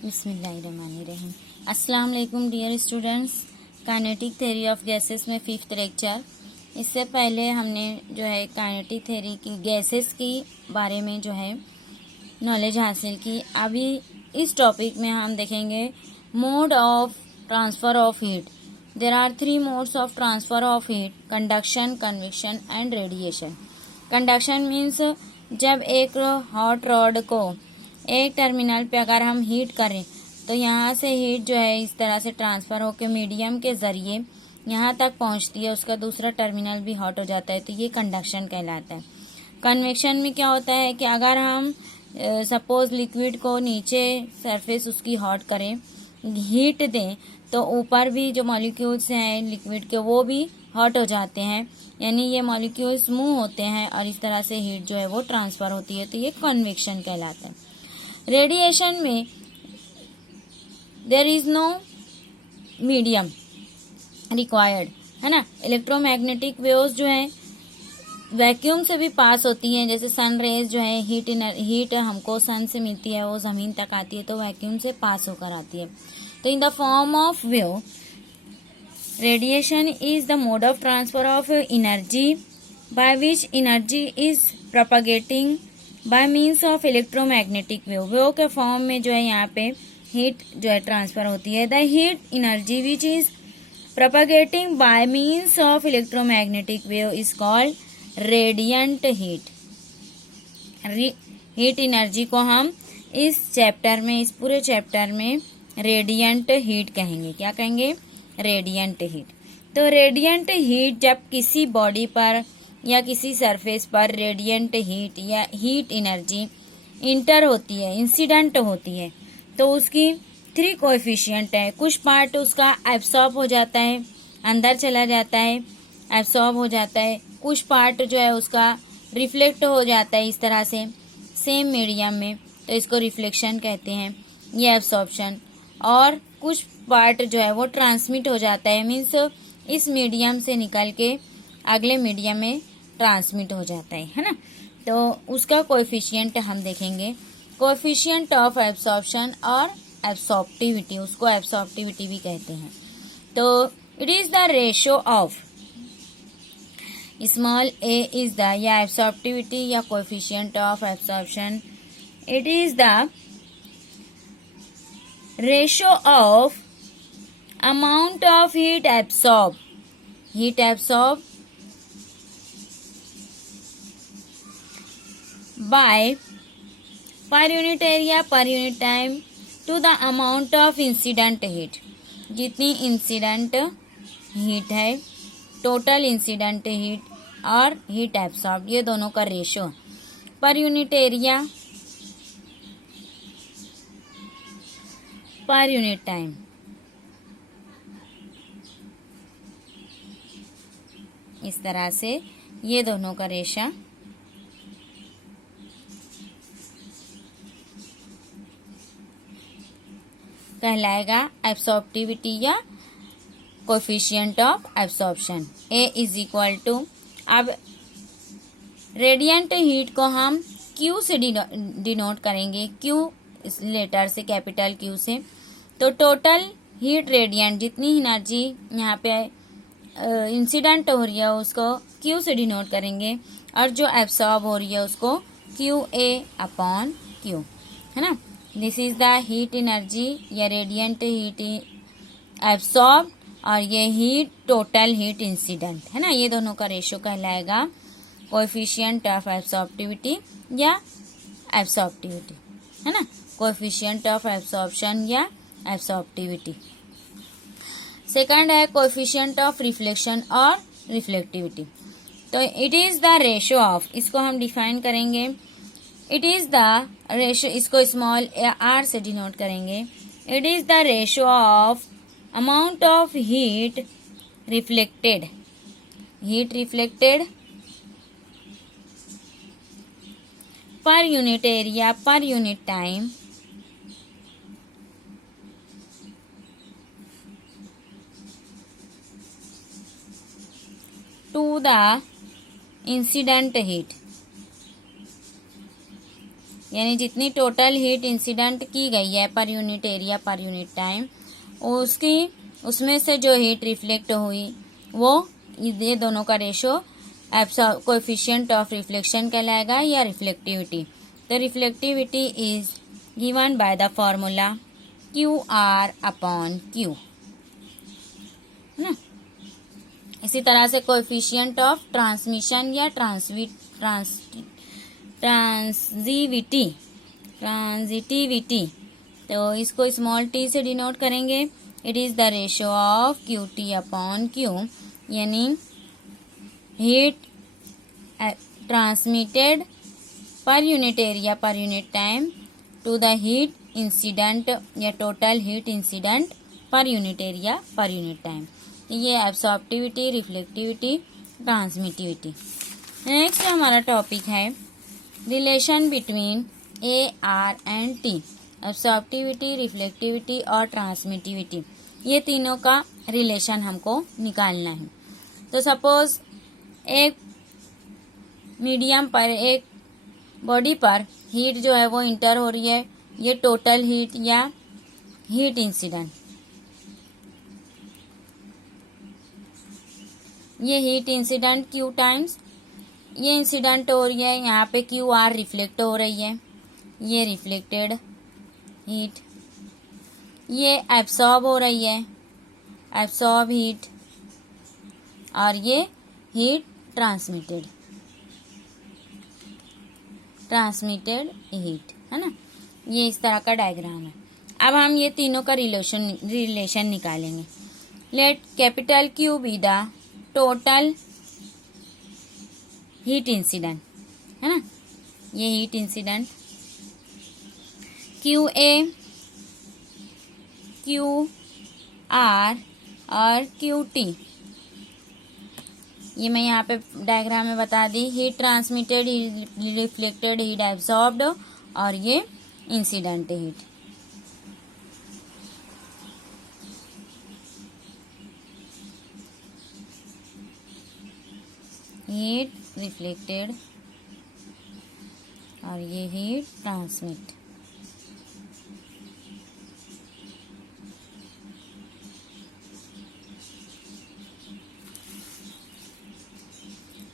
बिस्मिल्लाहिर्रहमानिर्रहीम। अस्सलाम वालेकुम dear students. Kinetic theory of gases में 5th लेक्चर। इससे पहले हमने जो है काइनेटिक थ्योरी की गैसेस की बारे में जो है नॉलेज हासिल की। अभी इस टॉपिक में हम देखेंगे mode of transfer of heat. There are 3 modes of transfer of heat: conduction, convection and radiation. Conduction means जब एक हॉट रॉड को एक टर्मिनल पे अगर हम हीट करें तो यहाँ से हीट जो है इस तरह से ट्रांसफ़र होकर मीडियम के ज़रिए यहाँ तक पहुँचती है, उसका दूसरा टर्मिनल भी हॉट हो जाता है, तो ये कंडक्शन कहलाता है। कन्वेक्शन में क्या होता है कि अगर हम सपोज लिक्विड को नीचे सरफेस उसकी हॉट करें, हीट दें, तो ऊपर भी जो मॉलिक्यूल्स हैं लिक्विड के वो भी हॉट हो जाते हैं, यानी ये मॉलिक्यूल्स मूव होते हैं और इस तरह से हीट जो है वो ट्रांसफ़र होती है, तो ये कन्वेक्शन कहलाता है। रेडिएशन में there is no medium required, है ना। इलेक्ट्रोमैग्नेटिक वेव्स जो हैं वैक्यूम से भी पास होती हैं, जैसे सन रेज जो है हीट हमको सन से मिलती है, वो ज़मीन तक आती है तो वैक्यूम से पास होकर आती है। तो in the form of wave, radiation is the mode of transfer of energy by which energy is propagating bye means of electromagnetic wave के फॉर्म में जो है यहाँ पे हीट जो है ट्रांसफर होती है। The heat energy which is propagating bye means of electromagnetic wave is called radiant heat. Heat energy को हम इस चैप्टर में, इस पूरे चैप्टर में रेडियंट हीट कहेंगे। क्या कहेंगे? Radiant heat. तो रेडियंट हीट जब किसी बॉडी पर या किसी सरफेस पर रेडियंट हीट या हीट एनर्जी इंटर होती है, इंसिडेंट होती है, तो उसकी 3 कोएफिशिएंट है। कुछ पार्ट उसका एब्सॉर्ब हो जाता है, अंदर चला जाता है, एब्सॉर्ब हो जाता है। कुछ पार्ट जो है उसका रिफ्लेक्ट हो जाता है इस तरह से सेम मीडियम में, तो इसको रिफ्लेक्शन कहते हैं, ये एब्सॉर्प्शन। और कुछ पार्ट जो है वो ट्रांसमिट हो जाता है, मीन्स इस मीडियम से निकल के अगले मीडियम में ट्रांसमिट हो जाता है ना। तो उसका कोएफिशिएंट हम देखेंगे, कोएफिशिएंट ऑफ एब्सॉर्प्शन और एब्सॉर्प्टिविटी, उसको एब्सॉर्प्टिविटी भी कहते हैं। तो it is the ratio of small A is the, या एब्सॉर्प्टिविटी या coefficient of absorption, it is the ratio of amount of heat absorb by per unit area per unit time to the amount of incident heat। जितनी incident heat है, total incident heat और heat absorb, ये दोनों का ratio पर unit area per unit time. इस तरह से ये दोनों का रेशा कहलाएगा एब्सॉर्प्टिविटी या coefficient of absorption. A is equal to, अब रेडियंट हीट को हम क्यू से डिनोट करेंगे, क्यू इस लेटर से, कैपिटल क्यू से। तो टोटल हीट रेडियंट, जितनी एनर्जी यहाँ पे इंसिडेंट हो रही है उसको क्यू से डिनोट करेंगे, और जो एब्सॉर्ब हो रही है उसको क्यू ए अपॉन क्यू, है ना। This is the heat energy या रेडियंट हीट एब्सॉर्ब, और ये हीट टोटल हीट इंसिडेंट, है ना। ये दोनों का रेशो कहलाएगा कोएफिशिएंट ऑफ एब्सॉर्प्टिविटी या एब्सॉर्प्टिविटी, है ना, कोएफिशिएंट ऑफ एब्सॉर्प्शन या एब्सॉर्प्टिविटी। सेकंड है कोएफिशिएंट ऑफ रिफ्लेक्शन और रिफ्लेक्टिविटी। तो it is the ratio of, इसको हम डिफाइन करेंगे, इट इज द रेशियो, इसको स्मॉल आर से डिनोट करेंगे। It is the ratio of amount of heat reflected per unit area per unit time to the incident heat यानी जितनी total heat incident की गई है per unit area per unit time, उसमें से जो हीट रिफ्लेक्ट हुई वो ये दोनों का रेशो कोएफिशिएंट ऑफ रिफ्लेक्शन कहलाएगा या रिफ्लेक्टिविटी। तो reflectivity is given by the formula QR upon Q, है ना। इसी तरह से कोएफिशिएंट ऑफ ट्रांसमिशन या ट्रांजिटिविटी, तो इसको स्मॉल t से डिनोट करेंगे। It is the ratio of QT upon Q, यानी heat transmitted per unit area per unit time to the heat incident या total heat incident per unit area per unit time. ये absorptivity, reflectivity, transmittivity. Next हमारा topic है relation between AR and T, absorptivity, reflectivity और transmittivity. ये तीनों का relation हमको निकालना है। तो सपोज एक मीडियम पर, एक बॉडी पर हीट जो है वो इंटर हो रही है, ये टोटल हीट या हीट इंसिडेंट, ये हीट इंसिडेंट Q टाइम्स ये इंसिडेंट हो रही है, यहाँ पे QR रिफ्लेक्ट हो रही है, ये रिफ्लेक्टेड हीट, ये एब्सॉर्ब हो रही है, एब्सॉर्ब हीट, और ये हीट ट्रांसमिटेड हीट, है ना। ये इस तरह का डायग्राम है। अब हम ये तीनों का रिलेशन निकालेंगे। Let capital Q be the total heat incident, है ना। ये हीट इंसिडेंट QA, QR और QT, ये मैं यहाँ पे डायग्राम में बता दी। Heat transmitted, heat reflected, heat absorbed, और ये इंसिडेंट हीट। हीट रिफ्लेक्टेड और ये हीट ट्रांसमिट।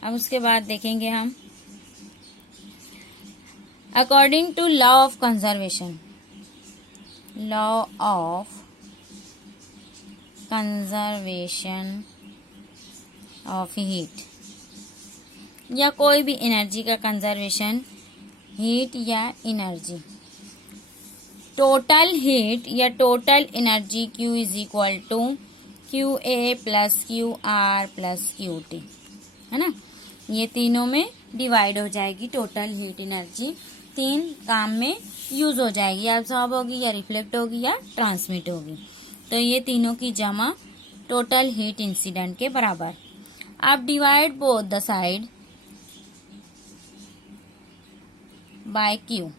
अब उसके बाद देखेंगे हम according to law of conservation, law of conservation of heat, या कोई भी एनर्जी का कंजर्वेशन, हीट या एनर्जी, टोटल हीट या total energy Q is equal to QA plus QR plus QT, है ना। ये तीनों में डिवाइड हो जाएगी टोटल हीट एनर्जी, तीन काम में यूज हो जाएगी, या एब्सॉर्ब होगी, या रिफ्लेक्ट होगी, या ट्रांसमिट होगी। तो ये तीनों की जमा टोटल हीट इंसिडेंट के बराबर। आप divide both the side by Q,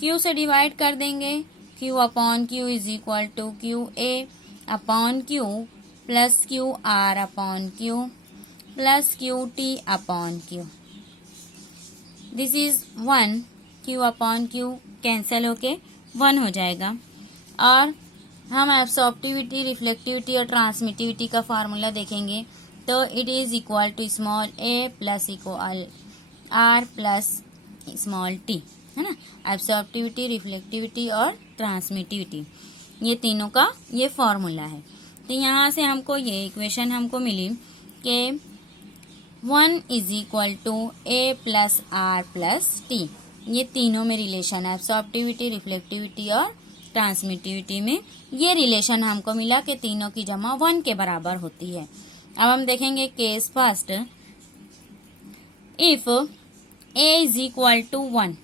Q से डिवाइड कर देंगे। Q upon Q is equal to QA upon Q plus QR upon Q plus QT upon Q। This is 1, Q upon Q cancel होके 1 हो जाएगा। और हम absorptivity, reflectivity और transmittivity का फार्मूला देखेंगे तो it is equal to small a plus equal R plus small t, है ना। एब्सॉर्प्टिविटी, रिफ्लेक्टिविटी और ट्रांसमिटिविटी, ये तीनों का ये फॉर्मूला है। तो यहाँ से हमको ये इक्वेशन हमको मिली कि 1 is equal to A plus R plus T। ये तीनों में रिलेशन है, एब्सॉर्प्टिविटी, रिफ्लेक्टिविटी और ट्रांसमिटिविटी में ये रिलेशन हमको मिला कि तीनों की जमा 1 के बराबर होती है। अब हम देखेंगे case first. If A is equal to 1,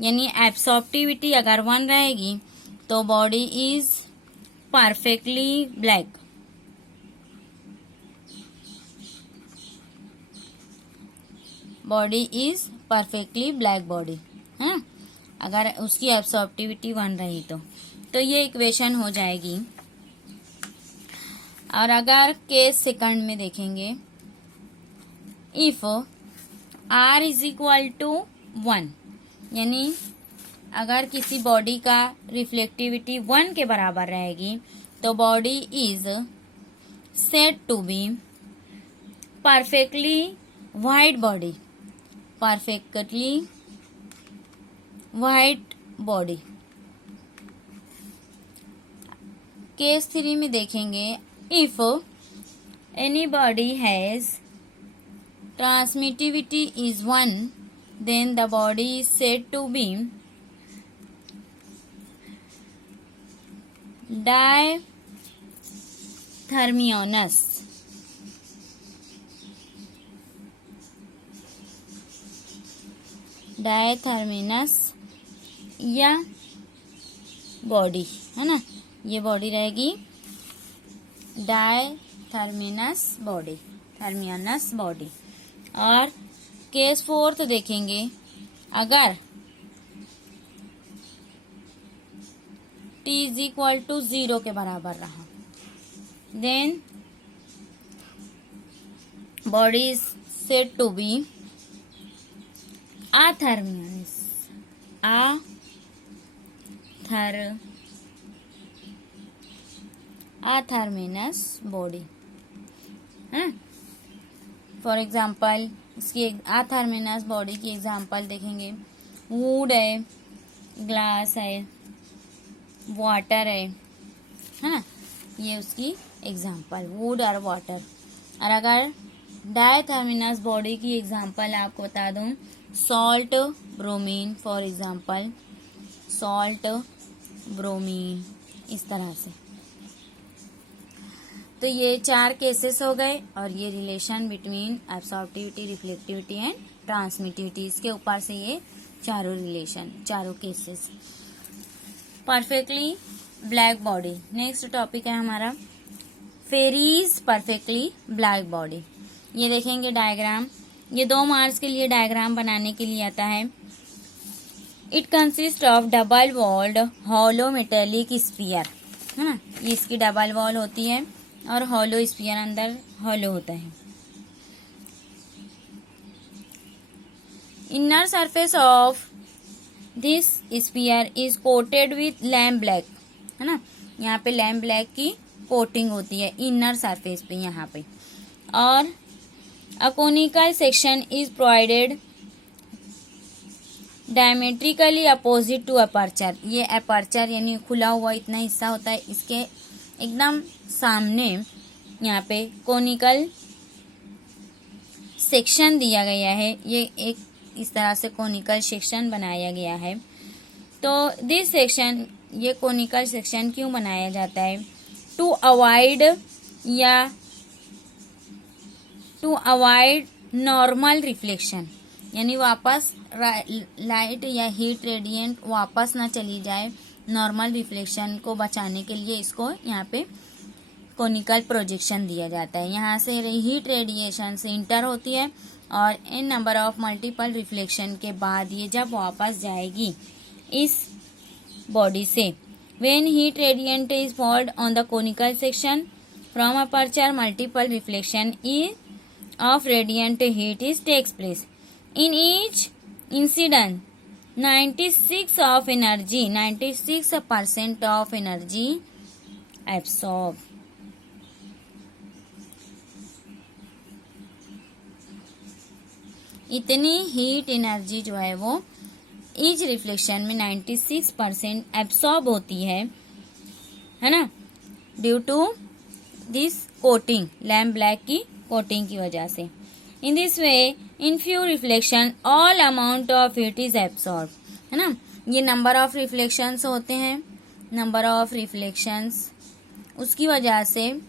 यानी एब्सॉर्प्टिविटी अगर 1 रहेगी तो body is perfectly black, body is perfectly black body, है ना। अगर उसकी एब्सॉर्प्टिविटी 1 रही तो ये इक्वेशन हो जाएगी। और अगर केस सेकंड में देखेंगे, if R is equal to 1, यानी अगर किसी बॉडी का रिफ्लेक्टिविटी 1 के बराबर रहेगी तो body is said to be perfectly white body, perfectly white body. Case 3 में देखेंगे, if any body has transmittivity is 1, then the body is said to be diathermionious. डायथर्मिनस या बॉडी है ना, ये बॉडी रहेगी डायथर्मिनस बॉडी, थर्मियनस बॉडी। और केस 4 देखेंगे, अगर t इज इक्वल टू 0 के बराबर रहा, then body is said to be athermanous, athermanous body है ना। फॉर एग्जाम्पल इसकी अथर्मिनस बॉडी की एग्जाम्पल देखेंगे, वुड है, ग्लास है, वाटर है ना, ये उसकी एग्जाम्पल वुड और वाटर। और अगर डायथर्मिनस बॉडी की एग्जाम्पल आपको बता दूं, salt, bromine, for example salt, bromine, इस तरह से। तो ये 4 केसेस हो गए और ये relation between absorptivity, reflectivity and transmittivity, इसके ऊपर से ये चारों रिलेशन, चारों cases. Perfectly black body, next topic है हमारा फेरीज परफेक्टली ब्लैक बॉडी। ये देखेंगे डायग्राम, ये 2 मार्क्स के लिए डायग्राम बनाने के लिए आता है। It consist of double walled hollow metallic sphere है ना, ये इसकी डबल वॉल होती है और हॉलो स्फीयर अंदर हॉलो होता है। Inner surface of this sphere is coated with lamp black है ना, यहाँ पे लैम्प ब्लैक की कोटिंग होती है इनर सरफेस पे यहाँ पे। और a conical section is provided diametrically opposite to aperture, ये अपर्चर यानी खुला हुआ इतना हिस्सा होता है, इसके एकदम सामने यहाँ पे कोनिकल सेक्शन दिया गया है। ये एक इस तरह से कोनिकल सेक्शन बनाया गया है। तो दिस सेक्शन, ये कोनिकल सेक्शन क्यों बनाया जाता है? टू अवॉइड नॉर्मल रिफ्लेक्शन, यानी वापस लाइट या हीट रेडिएंट वापस ना चली जाए, नॉर्मल रिफ्लेक्शन को बचाने के लिए इसको यहाँ पे कोनिकल प्रोजेक्शन दिया जाता है। यहाँ से हीट रेडिएशन से इंटर होती है और इन नंबर ऑफ मल्टीपल रिफ्लेक्शन के बाद ये जब वापस जाएगी इस बॉडी से, when heat radiant is fold on the conical section from aperture, multiple reflection of radiant heat is takes place. In each incident, 96% of energy absorbed. इतनी हीट एनर्जी जो है वो ईच रिफ्लेक्शन में 96% एब्सॉर्ब होती है ना, due to this coating, lamp black की coating की वजह से। In this way in few reflection all amount of heat is absorb है ना। ये नंबर ऑफ रिफ्लेक्शंस होते हैं, नंबर ऑफ रिफ्लेक्शंस, उसकी वजह से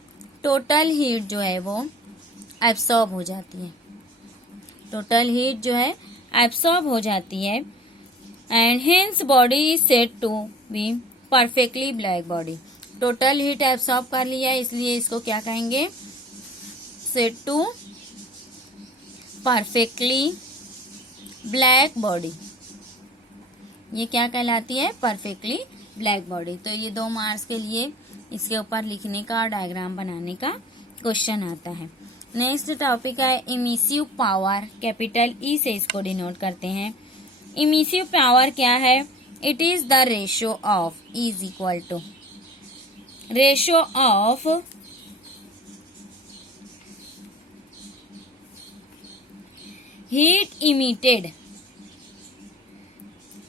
टोटल हीट जो है वो एब्सॉर्ब हो जाती है, टोटल हीट जो है एब्सॉर्ब हो जाती है। And hence body is said to be perfectly black body. Total heat absorb कर लिया है, इसलिए इसको क्या कहेंगे? Said to perfectly black body. ये क्या कहलाती है? Perfectly black body. तो ये 2 मार्क्स के लिए इसके ऊपर लिखने का और डायग्राम बनाने का क्वेश्चन आता है। नेक्स्ट टॉपिक है इमिसिव पावर, कैपिटल ई से इसको डिनोट करते हैं। इमिसिव पावर क्या है? It is the ratio of, is equal to ratio of heat emitted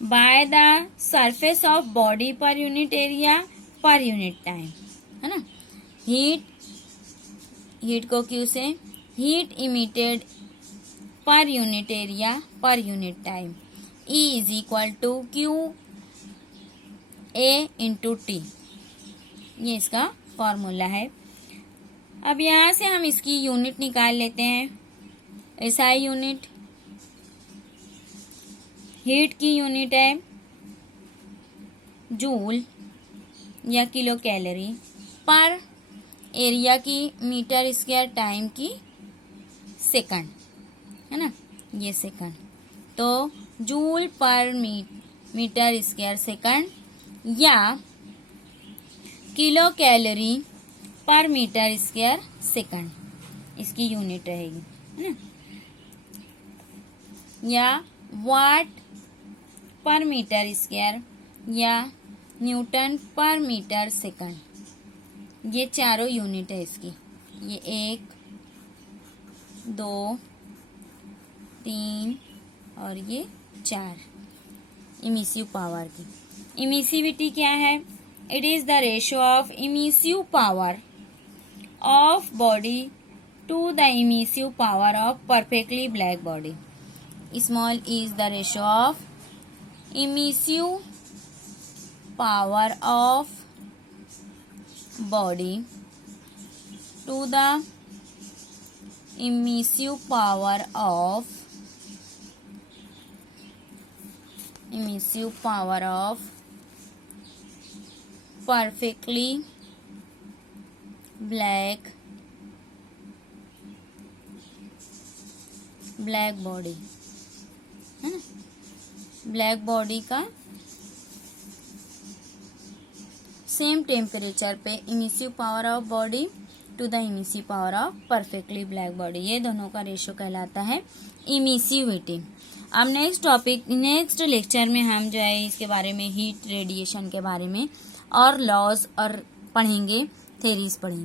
by the surface of body per unit area per unit time, है ना। Heat को Q से heat emitted per unit area per unit time, E is equal to Q A into T, ये इसका formula है। अब यहाँ से हम इसकी यूनिट निकाल लेते हैं। SI यूनिट, हीट की यूनिट है जूल या किलो कैलोरी, पर एरिया की मीटर स्क्वायर, टाइम की सेकंड, है ना, ये सेकंड। तो joule per meter square second या kilo calorie per meter square second, इसकी यूनिट रहेगी, है ना। या वाट पर मीटर स्क्वायर या न्यूटन पर मीटर सेकंड, ये चारों यूनिट है इसकी। ये 1, 2, 3 और ये 4 इमिसिव पावर की। इमिसिविटी क्या है? It is the ratio of emissive power of body to the emissive power of perfectly black body. Small is the ratio of emissive power of body to the emissive power of perfectly black body, है ना। Black body का same temperature पे emissive power of body to the emissive power of perfectly black body, ये दोनों का ratio कहलाता है emissivity. अब नेक्स्ट लेक्चर में हम जो है इसके बारे में हीट रेडिएशन के बारे में और लॉज और पढ़ेंगे, थेरीज पढ़ेंगे।